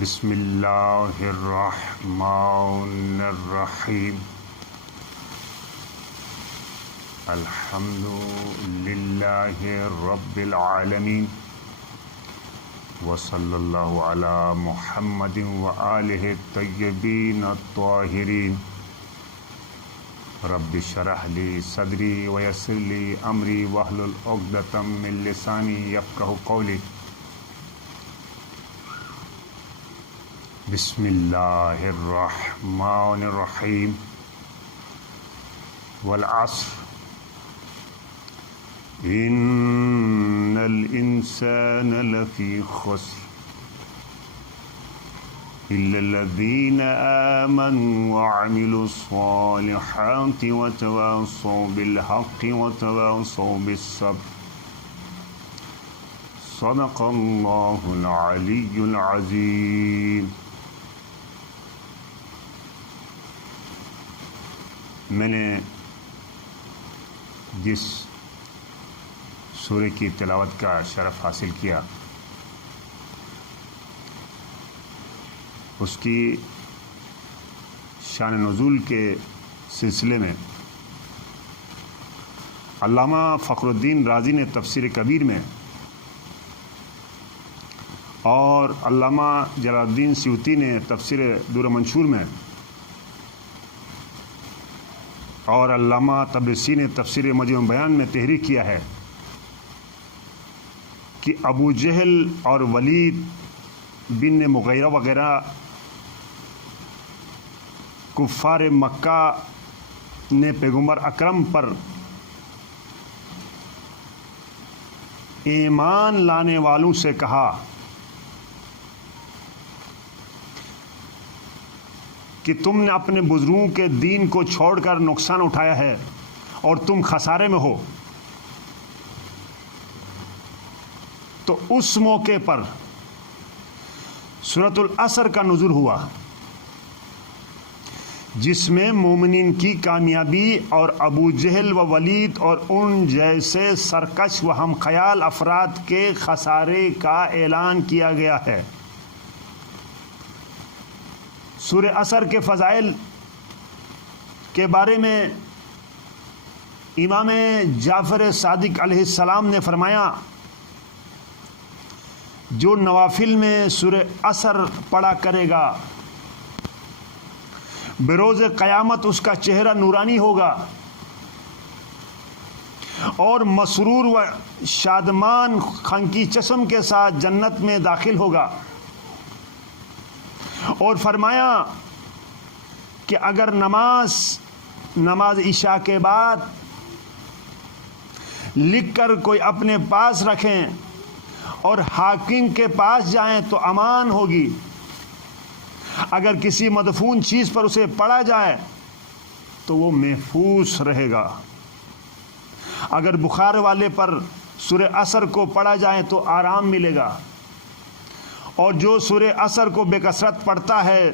بسم اللہ الرحمن الرحیم الحمد للہ رب العالمین وصلی اللہ علی محمد وآلہ الطیبین الطاہرین رب اشرح لی صدری ویسر لی امری واحلل عقدۃ من لسانی یفقہوا قولی بسم اللہ الرحمن الرحیم والعصر ان الانسان لفی خسر الا الذین آمنوا وعملوا الصالحات وتواصوا بالحق وتواصوا بالصبر صدق اللہ العلی العظیم۔ میں نے جس سورہ کی تلاوت کا شرف حاصل کیا اس کی شان نزول کے سلسلے میں علامہ فخر الدین رازی نے تفسیر کبیر میں اور علامہ جلال الدین سیوطی نے تفسیر دور منشور میں اور علامہ طبرسی نے تفسیر مجموع بیان میں تحریک کیا ہے کہ ابو جہل اور ولید بن مغیرہ وغیرہ کفار مکہ نے پیغمبر اکرم پر ایمان لانے والوں سے کہا کہ تم نے اپنے بزرگوں کے دین کو چھوڑ کر نقصان اٹھایا ہے اور تم خسارے میں ہو، تو اس موقع پر سورۃ العصر کا نزول ہوا جس میں مومنین کی کامیابی اور ابو جہل و ولید اور ان جیسے سرکش و ہم خیال افراد کے خسارے کا اعلان کیا گیا ہے۔ سورہ عصر کے فضائل کے بارے میں امام جعفر صادق علیہ السلام نے فرمایا، جو نوافل میں سورہ عصر پڑھا کرے گا بروز قیامت اس کا چہرہ نورانی ہوگا اور مسرور و شادمان خنکی چشم کے ساتھ جنت میں داخل ہوگا۔ اور فرمایا کہ اگر نماز عشاء کے بعد لکھ کر کوئی اپنے پاس رکھیں اور حاکم کے پاس جائیں تو امان ہوگی، اگر کسی مدفون چیز پر اسے پڑھا جائے تو وہ محفوظ رہے گا، اگر بخار والے پر سورہ عصر کو پڑھا جائے تو آرام ملے گا، اور جو سورہ عصر کو بے کثرت پڑھتا ہے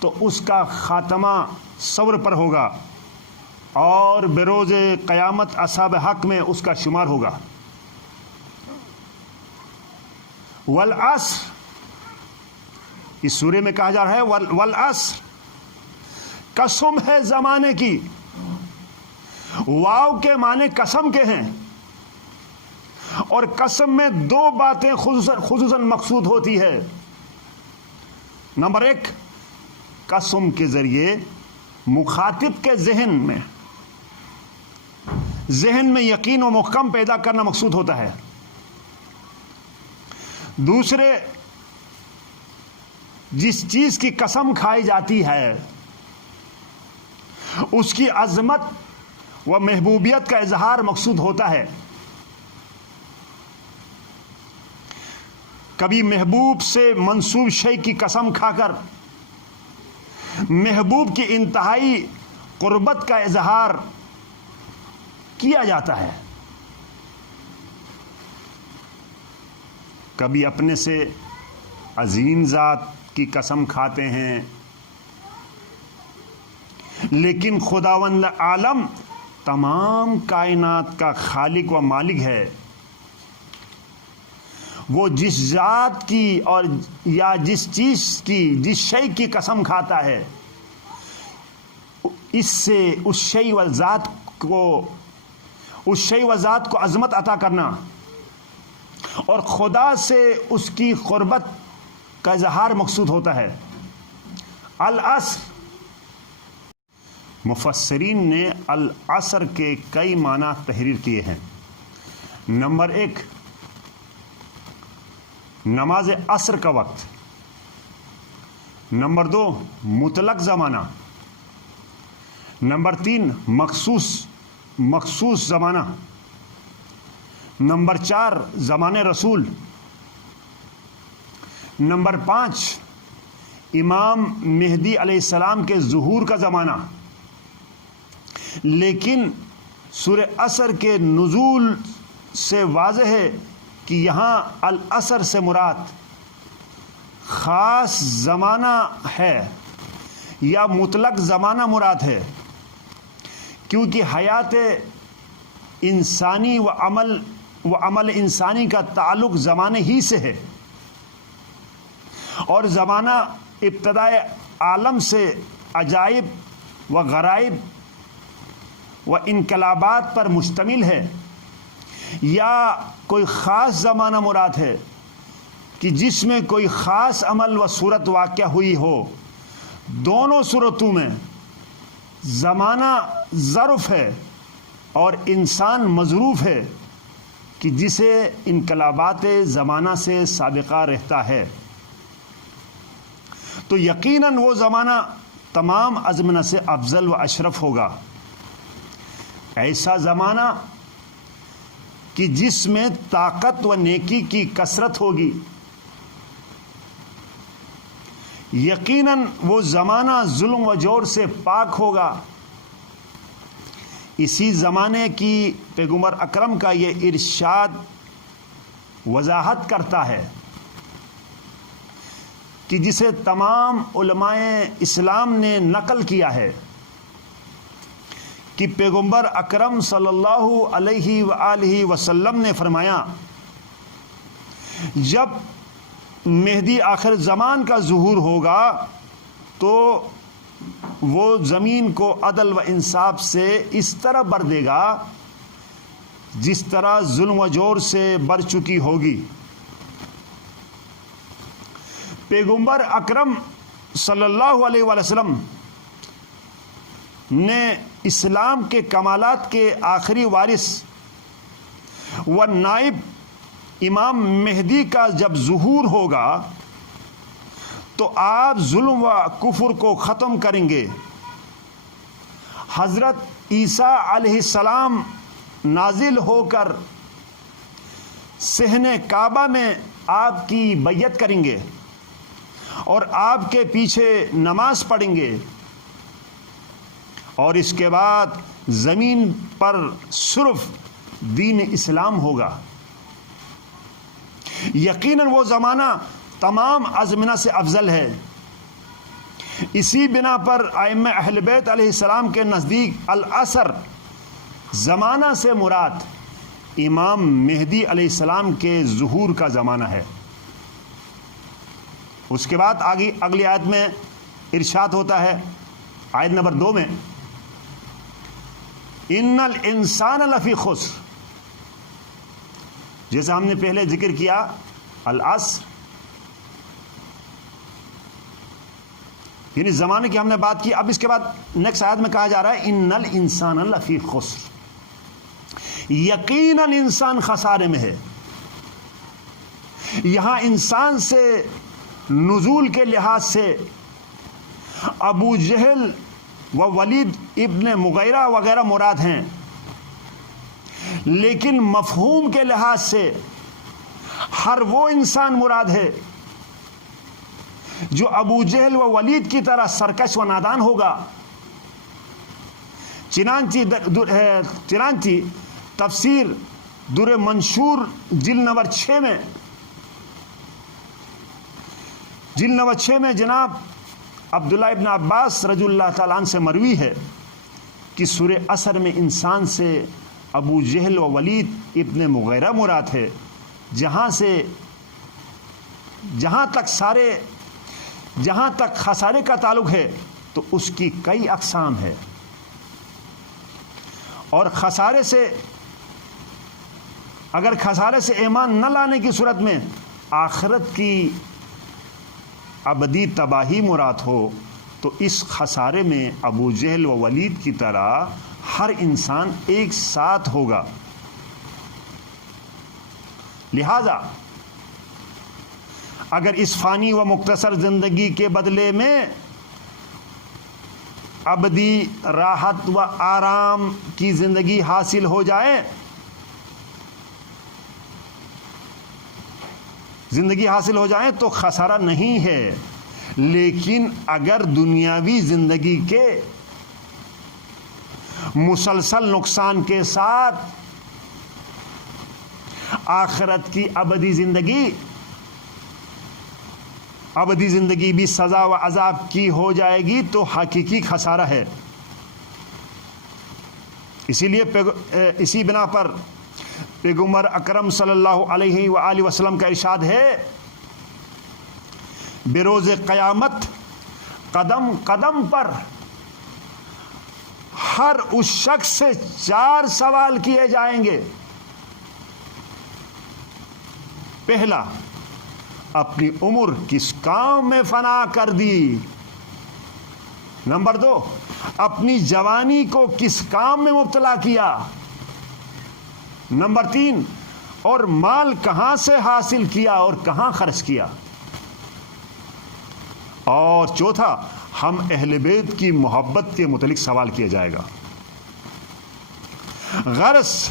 تو اس کا خاتمہ صبر پر ہوگا اور بروز قیامت اصحاب حق میں اس کا شمار ہوگا۔ والعصر اس سورہ میں کہا جا رہا ہے والعصر، قسم ہے زمانے کی، واو کے معنی قسم کے ہیں، اور قسم میں دو باتیں خصوصاً مقصود ہوتی ہے۔ نمبر ایک، قسم کے ذریعے مخاطب کے ذہن میں یقین و محکم پیدا کرنا مقصود ہوتا ہے۔ دوسرے، جس چیز کی قسم کھائی جاتی ہے اس کی عظمت و محبوبیت کا اظہار مقصود ہوتا ہے۔ کبھی محبوب سے منسوب شے کی قسم کھا کر محبوب کی انتہائی قربت کا اظہار کیا جاتا ہے، کبھی اپنے سے عظیم ذات کی قسم کھاتے ہیں، لیکن خداوند عالم تمام کائنات کا خالق و مالک ہے، وہ جس ذات کی اور یا جس چیز کی جس شے کی قسم کھاتا ہے اس سے اس شے و ذات کو عظمت عطا کرنا اور خدا سے اس کی قربت کا اظہار مقصود ہوتا ہے۔ العصر، مفسرین نے العصر کے کئی معنی تحریر کیے ہیں۔ نمبر 1، نماز عصر کا وقت۔ نمبر 2، مطلق زمانہ۔ نمبر 3، مخصوص زمانہ۔ نمبر 4، زمان رسول۔ نمبر 5، امام مہدی علیہ السلام کے ظہور کا زمانہ۔ لیکن سورہ عصر کے نزول سے واضح ہے کہ یہاں العصر سے مراد خاص زمانہ ہے یا مطلق زمانہ مراد ہے، کیونکہ حیات انسانی و عمل انسانی کا تعلق زمانے ہی سے ہے، اور زمانہ ابتدائے عالم سے عجائب و غرائب و انقلابات پر مشتمل ہے، یا کوئی خاص زمانہ مراد ہے کہ جس میں کوئی خاص عمل و صورت واقع ہوئی ہو۔ دونوں صورتوں میں زمانہ ظرف ہے اور انسان مظروف ہے کہ جسے انقلابات زمانہ سے سابقہ رہتا ہے، تو یقیناً وہ زمانہ تمام ازمنہ سے افضل و اشرف ہوگا۔ ایسا زمانہ کہ جس میں طاقت و نیکی کی کثرت ہوگی، یقیناً وہ زمانہ ظلم و جور سے پاک ہوگا۔ اسی زمانے کی پیغمبر اکرم کا یہ ارشاد وضاحت کرتا ہے کہ جسے تمام علماء اسلام نے نقل کیا ہے کہ پیغمبر اکرم صلی اللہ علیہ وآلہ وسلم نے فرمایا، جب مہدی آخر زمان کا ظہور ہوگا تو وہ زمین کو عدل و انصاف سے اس طرح بر دے گا جس طرح ظلم و جور سے بر چکی ہوگی۔ پیغمبر اکرم صلی اللہ علیہ وسلم نے اسلام کے کمالات کے آخری وارث و نائب امام مہدی کا جب ظہور ہوگا تو آپ ظلم و کفر کو ختم کریں گے۔ حضرت عیسیٰ علیہ السلام نازل ہو کر صحن کعبہ میں آپ کی بیعت کریں گے اور آپ کے پیچھے نماز پڑھیں گے، اور اس کے بعد زمین پر صرف دین اسلام ہوگا۔ یقیناً وہ زمانہ تمام ازمنہ سے افضل ہے۔ اسی بنا پر ائمہ اہل بیت علیہ السلام کے نزدیک العصر زمانہ سے مراد امام مہدی علیہ السلام کے ظہور کا زمانہ ہے۔ اس کے بعد اگلی آیت میں ارشاد ہوتا ہے، آیت نمبر 2 میں، ان الانسان لفی خسر، جیسے ہم نے پہلے ذکر کیا العصر، یعنی زمانے کی ہم نے بات کی، اب اس کے بعد نیکسٹ آیت میں کہا جا رہا ہے ان الانسان لفی خسر، یقیناً انسان خسارے میں ہے۔ یہاں انسان سے نزول کے لحاظ سے ابو جہل و ولید ابن مغیرہ وغیرہ مراد ہیں، لیکن مفہوم کے لحاظ سے ہر وہ انسان مراد ہے جو ابو جہل و ولید کی طرح سرکش و نادان ہوگا۔ چنانچہ تفسیر در منشور جلد نمبر 6 میں جناب عبداللہ ابن عباس رضی اللہ تعالیٰ عنہ سے مروی ہے کہ سورہ عصر میں انسان سے ابو جہل و ولید ابن مغیرہ مراد ہے، جہاں سے جہاں تک خسارے کا تعلق ہے تو اس کی کئی اقسام ہے، اور اگر خسارے سے ایمان نہ لانے کی صورت میں آخرت کی ابدی تباہی مراد ہو تو اس خسارے میں ابو جہل و ولید کی طرح ہر انسان ایک ساتھ ہوگا۔ لہذا اگر اس فانی و مختصر زندگی کے بدلے میں ابدی راحت و آرام کی زندگی حاصل ہو جائے، تو خسارہ نہیں ہے، لیکن اگر دنیاوی زندگی کے مسلسل نقصان کے ساتھ آخرت کی ابدی زندگی بھی سزا و عذاب کی ہو جائے گی تو حقیقی خسارہ ہے۔ اسی بنا پر پیغمبر اکرم صلی اللہ علیہ وآلہ وسلم کا ارشاد ہے، بروز قیامت قدم قدم پر ہر اس شخص سے 4 سوال کیے جائیں گے۔ پہلا، اپنی عمر کس کام میں فنا کر دی؟ نمبر 2، اپنی جوانی کو کس کام میں مبتلا کیا؟ نمبر 3، اور مال کہاں سے حاصل کیا اور کہاں خرچ کیا؟ اور چوتھا، ہم اہل بیت کی محبت کے متعلق سوال کیا جائے گا۔ غرض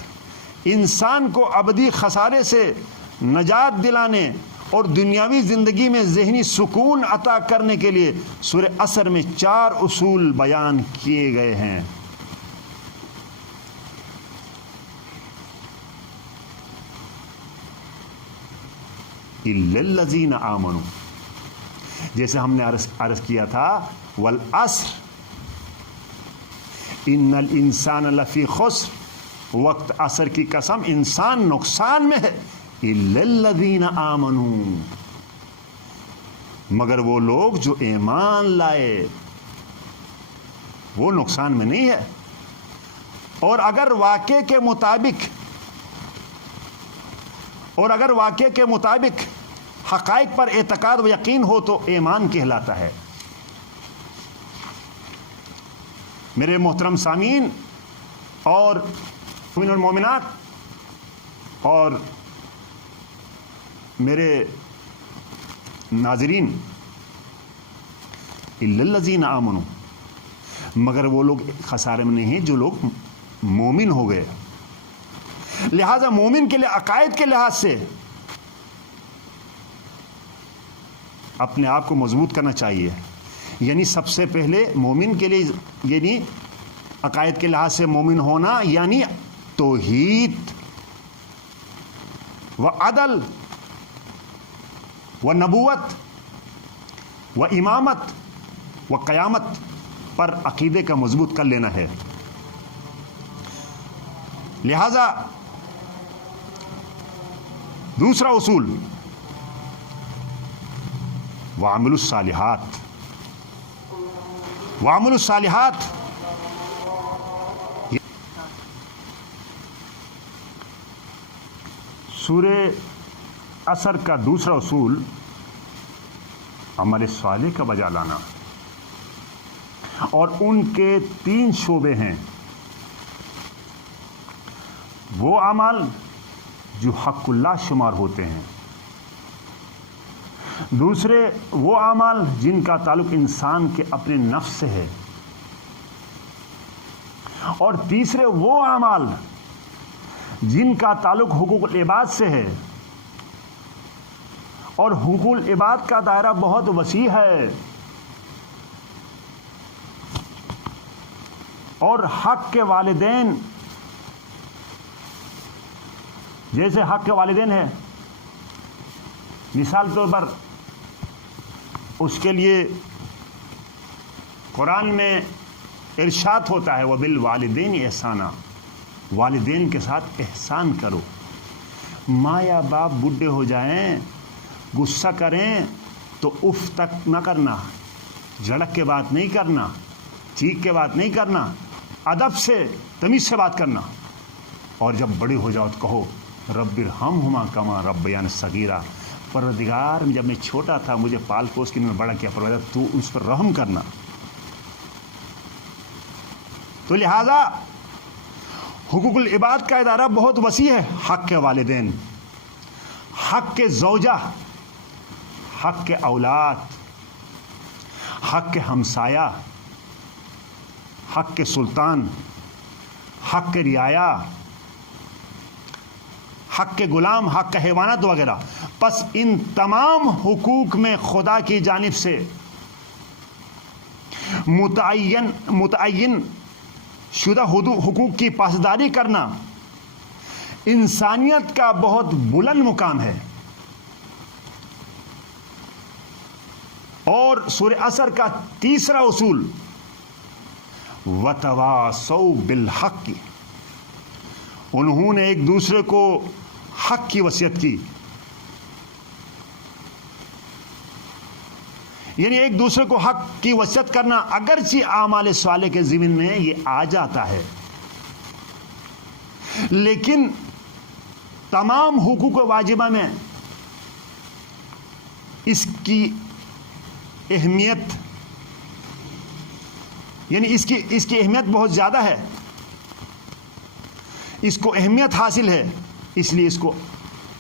انسان کو ابدی خسارے سے نجات دلانے اور دنیاوی زندگی میں ذہنی سکون عطا کرنے کے لیے سورہ عصر میں 4 اصول بیان کیے گئے ہیں۔ اِلَّا الَّذِينَ آمَنُوا، جیسے ہم نے عرض کیا تھا، والعصر ان الانسان لفی خسر، وقت عصر کی قسم انسان نقصان میں ہے، اِلَّا الَّذِينَ آمَنُوا، مگر وہ لوگ جو ایمان لائے، وہ نقصان میں نہیں ہے۔ اور اگر واقعے کے مطابق حقائق پر اعتقاد و یقین ہو تو ایمان کہلاتا ہے۔ میرے محترم سامعین اور مومن المومنات اور میرے ناظرین، اِلَّا الَّذِينَ آمَنُوا، مگر وہ لوگ خسارے میں نہیں ہیں جو لوگ مومن ہو گئے۔ لہذا مومن کے لیے عقائد کے لحاظ سے اپنے آپ کو مضبوط کرنا چاہیے، یعنی سب سے پہلے مومن کے لیے، یعنی عقائد کے لحاظ سے مومن ہونا، یعنی توحید و عدل و نبوت و امامت و قیامت پر عقیدے کا مضبوط کر لینا ہے۔ لہذا دوسرا اصول، وَعَمِلُوا الصَّالِحَاتِ، وَعَمِلُوا الصَّالِحَاتِ، سورہ عصر کا دوسرا اصول عمل صالح کا بجا لانا، اور ان کے 3 شعبے ہیں۔ وہ اعمال جو حق اللہ شمار ہوتے ہیں، دوسرے وہ اعمال جن کا تعلق انسان کے اپنے نفس سے ہے، اور تیسرے وہ اعمال جن کا تعلق حقوق العباد سے ہے، اور حقوق العباد کا دائرہ بہت وسیع ہے، اور حق کے والدین، جیسے حق کے والدین ہے، مثال طور پر اس کے لیے قرآن میں ارشاد ہوتا ہے، وَبِالْوَالِدَيْنِ احسانا، والدین کے ساتھ احسان کرو۔ ماں یا باپ بڈھے ہو جائیں، غصہ کریں تو اف تک نہ کرنا، جھڑک کے بات نہیں کرنا، چیخ کے بات نہیں کرنا، ادب سے تمیز سے بات کرنا. اور جب بڑے ہو جاؤ تو کہو رب ارحمہما کما ربیانی صغیرا، پروردگار جب میں چھوٹا تھا مجھے پال پوس کے میں بڑا کیا، پروردگار تو اس پر رحم کرنا. تو لہذا حقوق العباد کا ادارہ بہت وسیع ہے. حق کے والدین، حق کے زوجہ، حق کے اولاد، حق کے ہمسایہ، حق کے سلطان، حق کے رعایا، حق کے غلام، حق کے حیوانات وغیرہ. پس ان تمام حقوق میں خدا کی جانب سے متعین شدہ حقوق کی پاسداری کرنا انسانیت کا بہت بلند مقام ہے. اور سورہ عصر کا تیسرا اصول وتواصوا بالحق، انہوں نے ایک دوسرے کو حق کی وصیت کی. یعنی ایک دوسرے کو حق کی وصیت کرنا اگرچہ اعمال صالح کے ضمن میں یہ آ جاتا ہے، لیکن تمام حقوق واجبہ میں اس کی اہمیت، یعنی اس کی اہمیت بہت زیادہ ہے، اس کو اہمیت حاصل ہے، اس لیے اس کو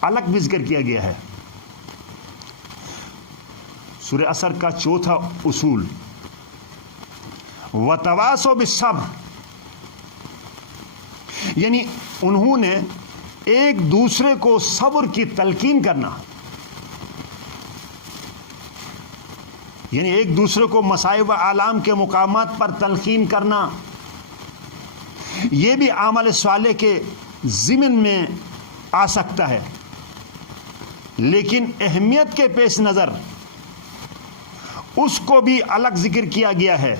الگ بھی ذکر کیا گیا ہے. سورہ عصر کا چوتھا اصول وتواصوا بالصبر، یعنی انہوں نے ایک دوسرے کو صبر کی تلقین کرنا، یعنی ایک دوسرے کو مصائب و آلام کے مقامات پر تلقین کرنا، یہ بھی عمل صالح کے ضمن میں آ سکتا ہے، لیکن اہمیت کے پیش نظر اس کو بھی الگ ذکر کیا گیا ہے.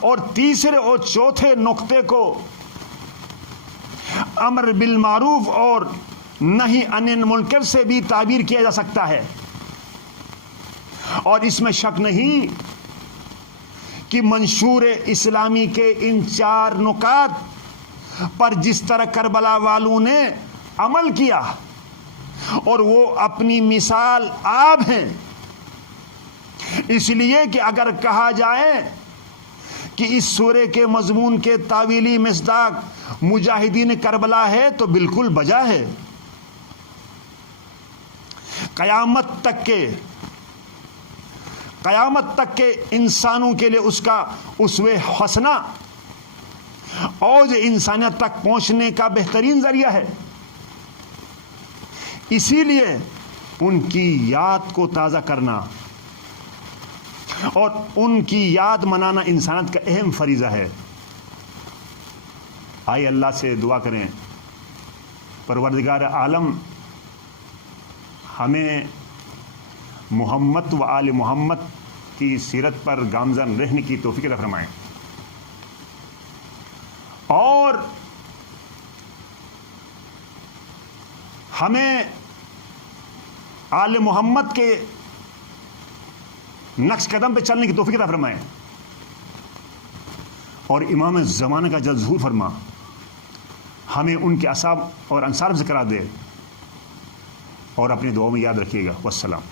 اور تیسرے اور چوتھے نقطے کو امر بالمعروف اور نہی عن المنکر سے بھی تعبیر کیا جا سکتا ہے. اور اس میں شک نہیں کہ منشور اسلامی کے ان چار نکات پر جس طرح کربلا والوں نے عمل کیا اور وہ اپنی مثال آب ہیں، اس لیے کہ اگر کہا جائے کہ اس سورے کے مضمون کے تعویلی مصداق مجاہدین کربلا ہے تو بالکل بجا ہے. قیامت تک کے انسانوں کے لیے اس کا اسوہ حسنہ اوج انسانیت تک پہنچنے کا بہترین ذریعہ ہے. اسی لیے ان کی یاد کو تازہ کرنا اور ان کی یاد منانا انسانیت کا اہم فریضہ ہے. آئے اللہ سے دعا کریں پروردگار عالم ہمیں محمد و آل محمد کی سیرت پر گامزن رہنے کی توفیق عطا فرمائیں، اور ہمیں آل محمد کے نقش قدم پہ چلنے کی توفیق عطا فرمائیں، اور امام زمانہ کا جلد ظہور فرما ہمیں ان کے اصحاب اور انصار سے کرا دے، اور اپنی دعاؤں میں یاد رکھیے گا. والسلام.